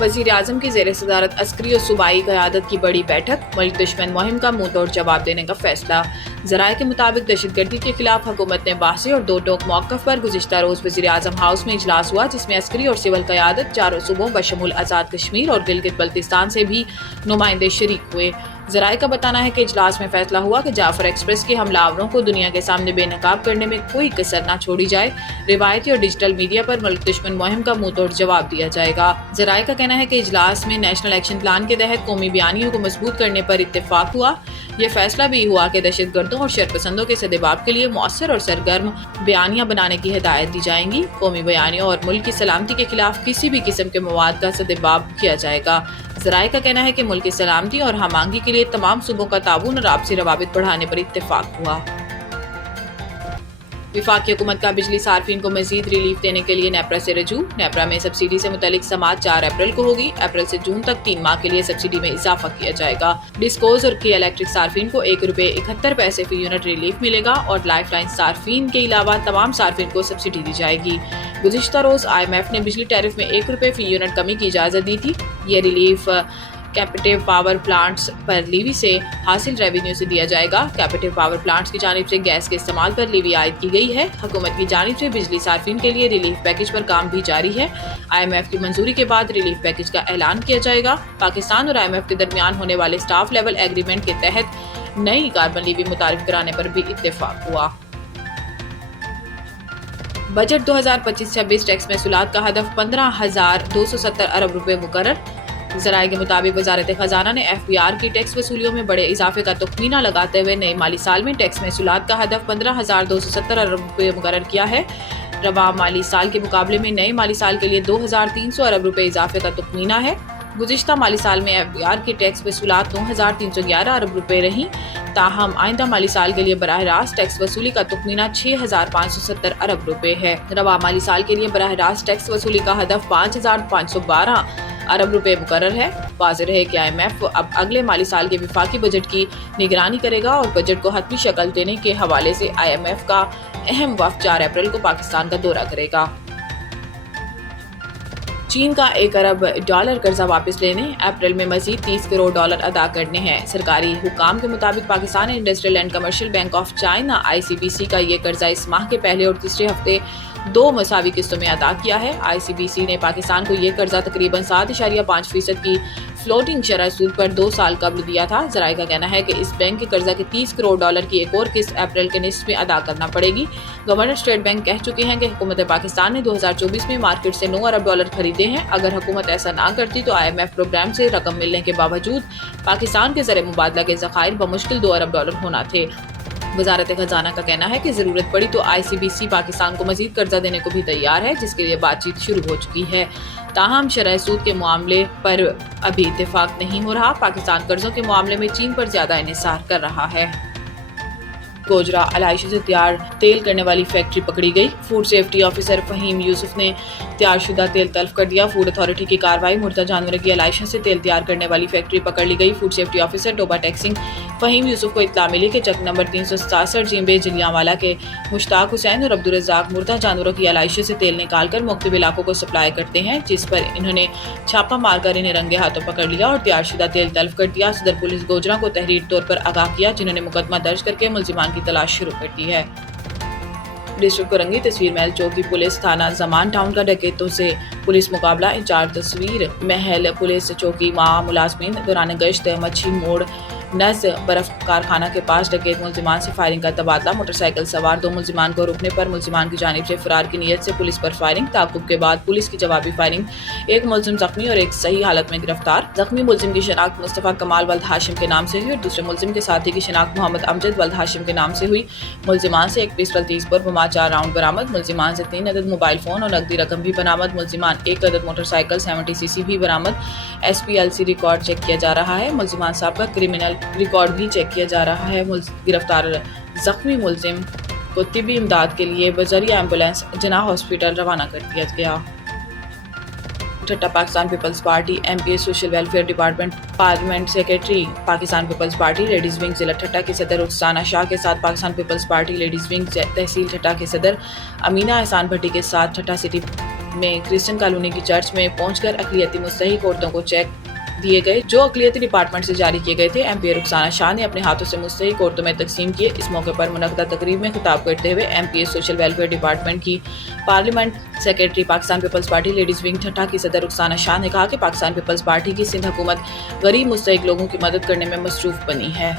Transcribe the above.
वज़ीर आज़म की ज़ेर सदारत अस्करी और सूबाई क़यादत की बड़ी बैठक, मुल्क दुश्मन मुहिम का मुंह तोड़ जवाब देने का फैसला। ज़राए के मुताबिक दहशतगर्दी के खिलाफ हुकूमत ने बासी और दो टोक मौक़िफ़ पर गुज़िश्ता रोज़ वज़ीर आज़म हाउस में इजलास हुआ, जिसमें अस्करी और सिविल क़यादत चारों सूबों बशमूल आज़ाद कश्मीर और गिलगित बल्तिस्तान से भी नुमाइंदे शरीक हुए। ज़राए का बताना है कि इजलास में फैसला हुआ कि जाफर एक्सप्रेस के हमलावरों को दुनिया के सामने बेनकाब करने में कोई कसर न छोड़ी जाए। रिवायती और डिजिटल मीडिया पर मुल्क दुश्मन मुहिम का मुंह तोड़ जवाब दिया जाएगा। ज़राए का कहना है कि इजलास में नेशनल एक्शन प्लान के तहत कौमी बयानियों को मजबूत करने पर इत्तेफाक हुआ। यह फैसला भी हुआ कि दहशतगर्दों और शरपसंदों के सदेबाब के लिए मौसर और सरगर्म बयानियाँ बनाने की हिदायत दी जाएंगी। कौमी बयानियों और मुल्क की सलामती के खिलाफ किसी भी किस्म के मवाद का सदेबाब किया जाएगा। ज़राए का कहना है कि मुल्क की सलामती और हमांगी के लिए तमाम सूबों का ताबून और आपसी रवाबित बढ़ाने पर इत्तेफाक हुआ। विफाकी हुकूमत का बिजली सार्फिन को मजीद रिलीफ देने के लिए नेपरा से रजू। नेपरा में सब्सिडी से मुतालिक समाअत 4 अप्रैल को होगी। अप्रैल से जून तक 3 माह के लिए सब्सिडी में इजाफा किया जाएगा। डिस्कोज और की इलेक्ट्रिक सार्फिन को ₹1.71 फी यूनिट रिलीफ मिलेगा और लाइफ लाइन सार्फिन के अलावा तमाम सार्फिन को सब्सिडी दी जाएगी। गुज़िश्ता रोज IMF ने बिजली टैरिफ में ₹1 फी यूनिट कमी की इजाज़त दी थी। ये रिलीफ कैपेटिव पावर प्लांट्स पर लीवी से हासिल रेवेन्यू से दिया जाएगा। कैपेटिव पावर प्लांट्स की जानिब से गैस के इस्तेमाल पर लीवी आयद की गई है। हुकूमत की जानिब से बिजली सार्फिन के लिए रिलीफ पैकेज पर काम भी जारी है। IMF की मंजूरी के बाद रिलीफ पैकेज का ऐलान किया जाएगा। पाकिस्तान और IMF के दरमियान होने वाले स्टाफ लेवल एग्रीमेंट के तहत नई कार्बन लीवी मुतारिफ कराने पर भी इत्तेफाक हुआ। बजट 2025-26 टैक्स महसूलात का हदफ 15,270 अरब रुपए मुकर्रर। ज़राए के मुताबिक वजारत खजाना ने FBR की टैक्स वसूलियों में बड़े इजाफे का तखमीना लगाते हुए नए माली साल में टैक्स महसूलात का हदफ 15,270 अरब रुपए मुकर्रर किया है। रवा माली साल के मुकाबले में नए माली साल के लिए 2,300 अरब रुपए इजाफे का तखमीना है। गुज़िश्ता माली साल में FBR की टैक्स वसूलात 9,311 अरब रुपए रही। ताहम आइंदा माली साल के लिए बराह रास्त टैक्स वसूली का तखमीना 6,570 अरब रुपए है। रवा माली साल के लिए बराह रास्त टैक्स वसूली का हदफ 5,512 अरब रुपए मुकर्रर है। वाज़ेह है कि IMF अब अगले माली साल के विफाकी बजट की निगरानी करेगा और बजट को हतमी शक्ल देने के हवाले से IMF का अहम वफ़द 4 अप्रैल को पाकिस्तान का दौरा करेगा। चीन का $1 अरब कर्जा वापस लेने, अप्रैल में मजीद $30 करोड़ अदा करने हैं। सरकारी हुकाम के मुताबिक Pakistan industrial and commercial bank of China ICBC का ये कर्जा इस माह के पहले और तीसरे हफ्ते 2 मसावी किस्तों में अदा किया है। ICBC ने पाकिस्तान को ये कर्जा तकरीबन 7.5% की फ्लोटिंग शरह सूद पर 2 साल कबल दिया था। ज़राए का कहना है कि इस बैंक के कर्जा के $30 करोड़ की एक और किस्त अप्रैल के निस्फ में अदा करना पड़ेगी। गवर्नर स्टेट बैंक कह चुके हैं कि हुकूमत पाकिस्तान ने 2024 में मार्केट से $9 अरब खरीदे हैं। अगर हुकूमत ऐसा ना करती तो IMF प्रोग्राम से रकम मिलने के बावजूद पाकिस्तान के ज़र मुबादला के ज़खायर बमुश्किल $2 अरब होना थे। वजारत खजाना का कहना है कि ज़रूरत पड़ी तो ICBC पाकिस्तान को मजीद कर्जा देने को भी तैयार है, जिसके लिए बातचीत शुरू हो चुकी है। ताहम शरह सूद के मामले पर अभी इत्तेफाक नहीं हो रहा। पाकिस्तान कर्जों के मामले में चीन पर ज्यादा इन्हिसार कर रहा है। गोजरा अलाइशे से तैयार तेल करने वाली फैक्ट्री पकड़ी गई। Food safety officer Fahim Yusuf ने तैयारशुदा तेल तल्फ कर दिया। फूड अथॉरिटी की कार्रवाई, मुर्दा जानवरों की अलाइशे से तेल तैयार करने वाली फैक्ट्री पकड़ ली गई। Food safety officer Toba Tek Singh Fahim Yusuf को इत्तला मिली कि चक नंबर 367 जिम्बे जलियांवाला के मुश्ताक हुसैन और अब्दुल रज़ाक मुर्दा जानवरों की अलाइशे से तेल निकालकर मुख्तलिफ इलाकों को सप्लाई करते हैं, जिस पर इन्होंने छापा मारकर इन्हें रंगे हाथों पकड़ लिया और तैयारशुदा तेल तल्फ कर दिया। सदर पुलिस गोजरा को तहरीर तौर पर आगाह किया, जिन्होंने मुकदमा दर्ज करके मुलजिमान की तलाश शुरू कर दी है। डिस्ट्रिक्ट कोरंगी तस्वीर महल चौकी पुलिस थाना जमान टाउन का डकैतों से पुलिस मुकाबला। इंचार्ज तस्वीर महल पुलिस चौकी माह मुलाजमीन दौरान गश्त मच्छी मोड़ नज बर्फ कारखाना के पास डकैत मुलजिमान से फायरिंग का तबादला। मोटरसाइकिल सवार 2 मुलजिमान को रुकने पर मुलजिमान की जानिब से फरार की नीयत से पुलिस पर फायरिंग। ताकुब के बाद पुलिस की जवाबी फायरिंग, एक मुलजिम जख्मी और एक सही हालत में गिरफ्तार। जख्मी मुलजिम की शनाख्त मुस्तफ़ा कमाल वल्द हाशिम के नाम से हुई और दूसरे मुलजिम के साथी की शनाख्त मोहम्मद अमजद वल्द हाशिम के नाम से हुई। मुलजिमान से एक पिस्टल 30 बोर बमा 4 राउंड बरामद। मुलजिमान से 3 अदद मोबाइल फोन और नकदी रकम भी बरामद। मुलजिमान 1 अदद मोटरसाइकिल 70cc भी बरामद। SPLC रिकॉर्ड चेक किया जा रहा है। मुलजिमान साहब का क्रिमिनल रिकॉर्ड भी चेक किया जा रहा है। गिरफ्तार जख्मी मुलजिम को तिब्बी इमदाद के लिए बजरिया एम्बुलेंस जना हॉस्पिटल रवाना कर दिया गया। Thatta Pakistan peoples Party MPA social welfare department parliament secretary Pakistan peoples party ladies wing जिला ठट्टा के सदर रुखसाना शाह के साथ Pakistan peoples party ladies wing तहसील ठट्टा के सदर अमीना एहसान भट्टी के साथ ठट्टा सिटी में क्रिश्चियन कॉलोनी की चर्च में पहुंचकर अक़लियती मुस्तहिक औरतों को चेक दिए गए जो अक़लियती डिपार्टमेंट से जारी किए गए थे। MP रुखसाना शाह ने अपने हाथों से मुस्तहिक औरतों में तकसीम किए। इस मौके पर मुनक़दा तकरीब में खिताब करते हुए MP सोशल वेलफेयर डिपार्टमेंट की parliament secretary Pakistan peoples party ladies wing Thatta की सदर रुखसाना शाह ने कहा कि पाकिस्तान पीपल्स पार्टी की सिंध हुकूमत गरीब मुस्तहिक लोगों की मदद करने में मसरूफ़ बनी है।